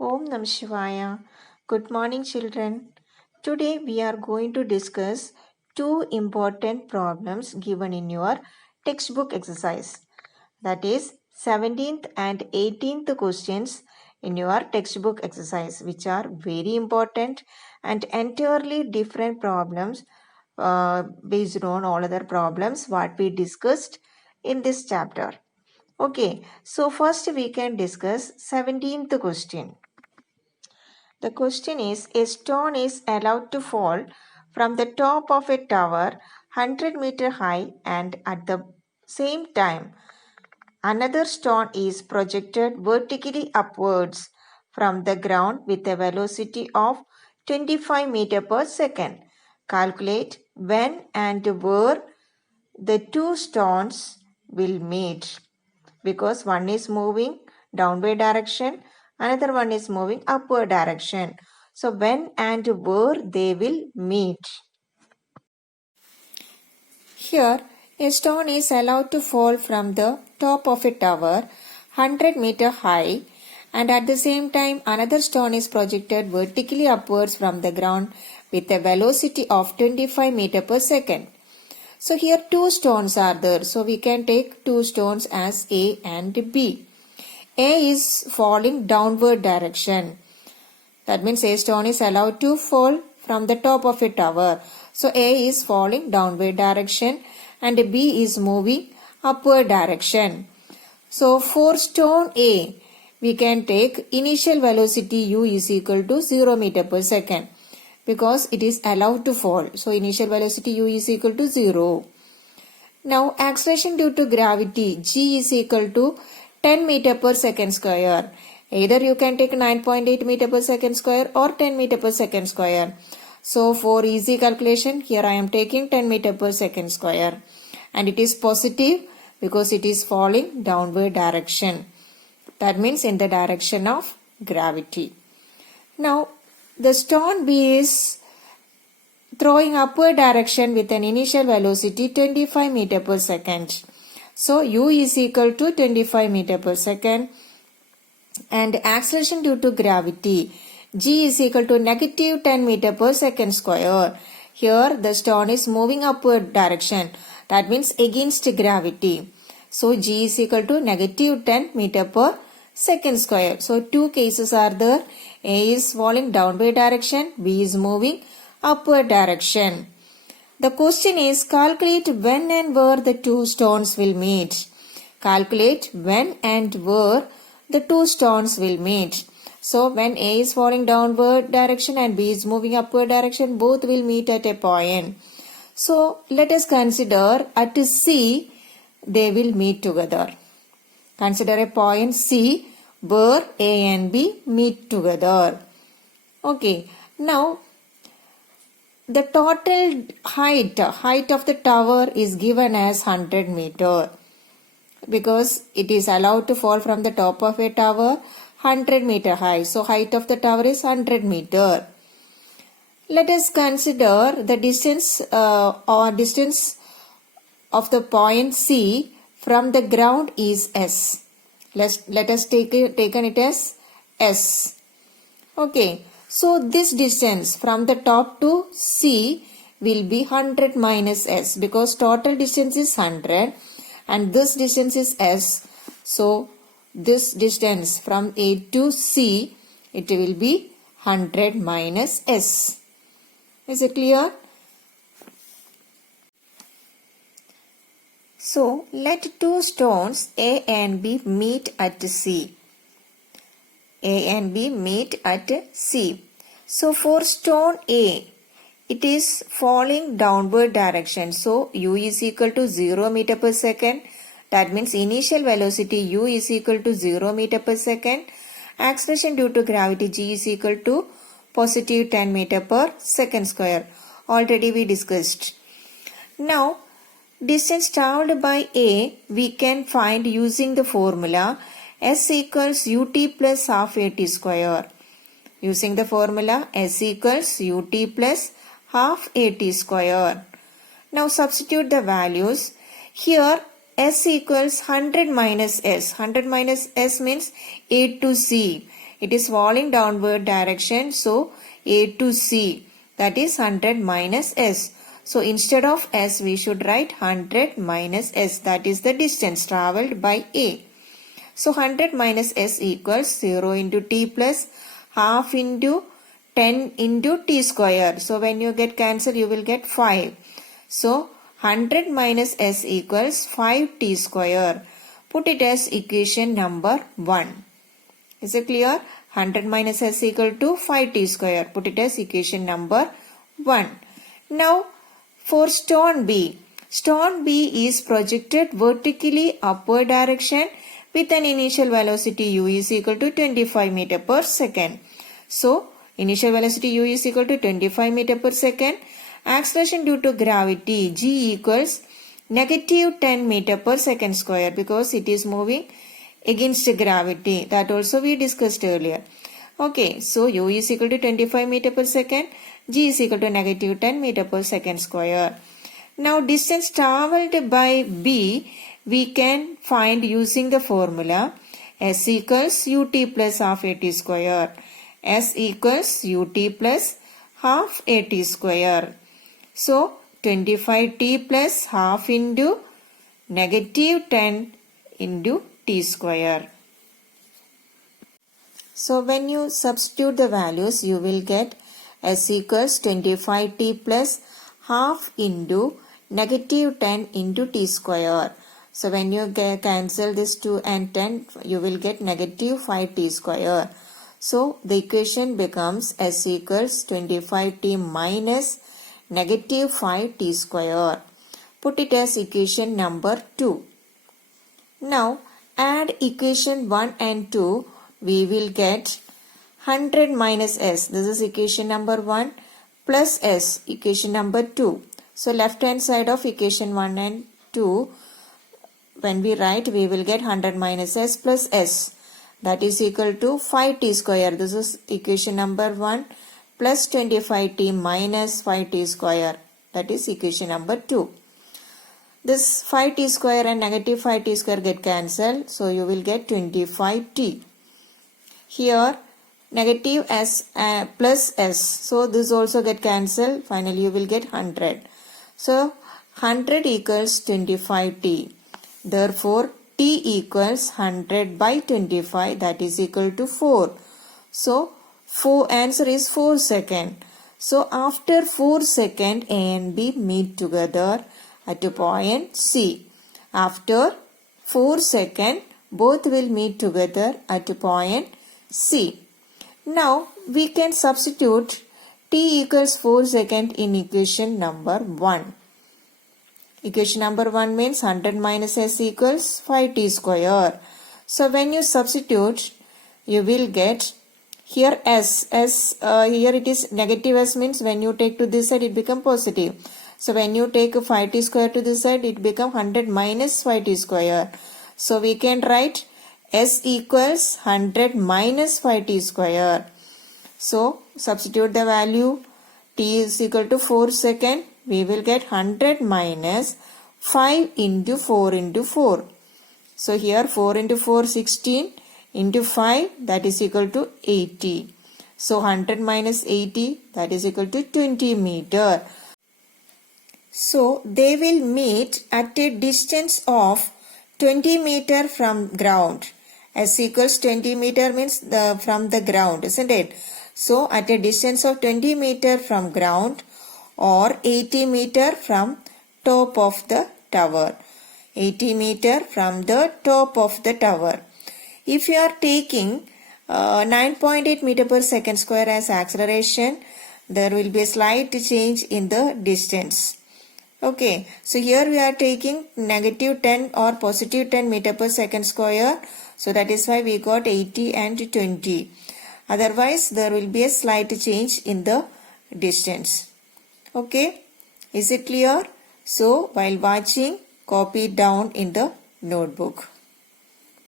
Om Nam Shivaya. Good morning, children. Today we are going to discuss two important problems given in your textbook exercise. That is 17th and 18th questions in your textbook exercise, which are very important and entirely different problems based on all other problems what we discussed in this chapter. Okay, so first we can discuss 17th question. The question is, a stone is allowed to fall from the top of a tower 100 meter high, and at the same time another stone is projected vertically upwards from the ground with a velocity of 25 meter per second. Calculate when and where the two stones will meet, because one is moving downward direction, another one is moving upward direction. So when and where they will meet. Here, a stone is allowed to fall from the top of a tower 100 meter high, and at the same time another stone is projected vertically upwards from the ground with a velocity of 25 meter per second. So here two stones are there. So we can take two stones as A and B. A is falling downward direction. That means A stone is allowed to fall from the top of a tower. So A is falling downward direction and B is moving upward direction. So for stone A, we can take initial velocity U is equal to 0 meter per second, because it is allowed to fall. So initial velocity U is equal to 0. Now acceleration due to gravity G is equal to 10 meter per second square. Either you can take 9.8 meter per second square or 10 meter per second square. So for easy calculation, here I am taking 10 meter per second square. And it is positive because it is falling downward direction. That means in the direction of gravity. Now the stone B is throwing upward direction with an initial velocity 25 meter per second. So U is equal to 25 meter per second, and acceleration due to gravity G is equal to negative 10 meter per second square. Here the stone is moving upward direction. That means against gravity. So G is equal to negative 10 meter per second square. So two cases are there. A is falling downward direction. B is moving upward direction. The question is, calculate when and where the two stones will meet. Calculate when and where the two stones will meet. So when A is falling downward direction and B is moving upward direction, both will meet at a point. So let us consider at C they will meet together. Consider a point C where A and B meet together. Okay, now the total height of the tower is given as 100 meter, because it is allowed to fall from the top of a tower 100 meter high. So height of the tower is 100 meter. Let us consider the distance of the point C from the ground is S. Let us take it as S. Okay. So this distance from the top to C will be 100 minus S, because total distance is 100 and this distance is S. So this distance from A to C, it will be 100 minus S. Is it clear? So let two stones A and B meet at C. A and B meet at C. So for stone A, it is falling downward direction. So U is equal to 0 meter per second. That means initial velocity U is equal to 0 meter per second. Acceleration due to gravity G is equal to positive 10 meter per second square. Already we discussed. Now distance traveled by A we can find using the formula S equals ut plus half at square. Using the formula S equals ut plus half at square. Now substitute the values. Here S equals 100 minus S. 100 minus S means A to C. It is falling downward direction. So A to C, that is 100 minus S. So instead of S, we should write 100 minus S. That is the distance traveled by A. So 100 minus S equals 0 into T plus half into 10 into T square. So when you get cancel, you will get 5. So 100 minus S equals 5T square. Put it as equation number 1. Is it clear? 100 minus S equal to 5T square. Put it as equation number 1. Now for stone B. Stone B is projected vertically upward direction with an initial velocity u is equal to 25 meter per second. So initial velocity u is equal to 25 meter per second. Acceleration due to gravity g equals negative 10 meter per second square because it is moving against gravity. That also we discussed earlier. Okay, so u is equal to 25 meter per second. G is equal to negative 10 meter per second square. Now distance traveled by B we can find using the formula S equals ut plus half at square. S equals ut plus half at square. So 25t plus half into negative 10 into t square. So when you substitute the values, you will get S equals 25t plus half into negative 10 into t square. So when you cancel this 2 and 10, you will get negative 5t square. So the equation becomes S equals 25t minus negative 5t square. Put it as equation number 2. Now add equation 1 and 2. We will get 100 minus S. This is equation number 1 plus S, equation number 2. So left hand side of equation 1 and 2, when we write, we will get 100 minus S plus S. That is equal to 5t square. This is equation number 1 plus 25t minus 5t square. That is equation number 2. This 5t square and negative 5t square get cancelled. So you will get 25t. Here negative S plus S. So this also get cancelled. Finally you will get 100. So 100 equals 25t. Therefore t equals 100 by 25, that is equal to 4. So answer is 4 seconds. So after 4 seconds A and B meet together at a point C. After 4 seconds both will meet together at a point C. Now we can substitute t equals 4 seconds in equation number 1. Equation number 1 means 100 minus S equals 5t square. So when you substitute, you will get here S. Here it is negative S, means when you take to this side it become positive. So when you take 5t square to this side, it become 100 minus 5t square. So we can write S equals 100 minus 5t square. So substitute the value. T is equal to 4 seconds. We will get 100 minus 5 into 4 into 4. So here 4 into 4 16 into 5, that is equal to 80. So 100 minus 80, that is equal to 20 meter. So they will meet at a distance of 20 meter from ground. S equals 20 meter means from the ground, isn't it? So at a distance of 20 meter from ground or 80 meter from top of the tower. 80 meter from the top of the tower. If you are taking 9.8 meter per second square as acceleration, there will be a slight change in the distance. Okay, so here we are taking negative 10 or positive 10 meter per second square. So that is why we got 80 and 20. Otherwise, there will be a slight change in the distance. Okay, is it clear? So while watching, copy it down in the notebook.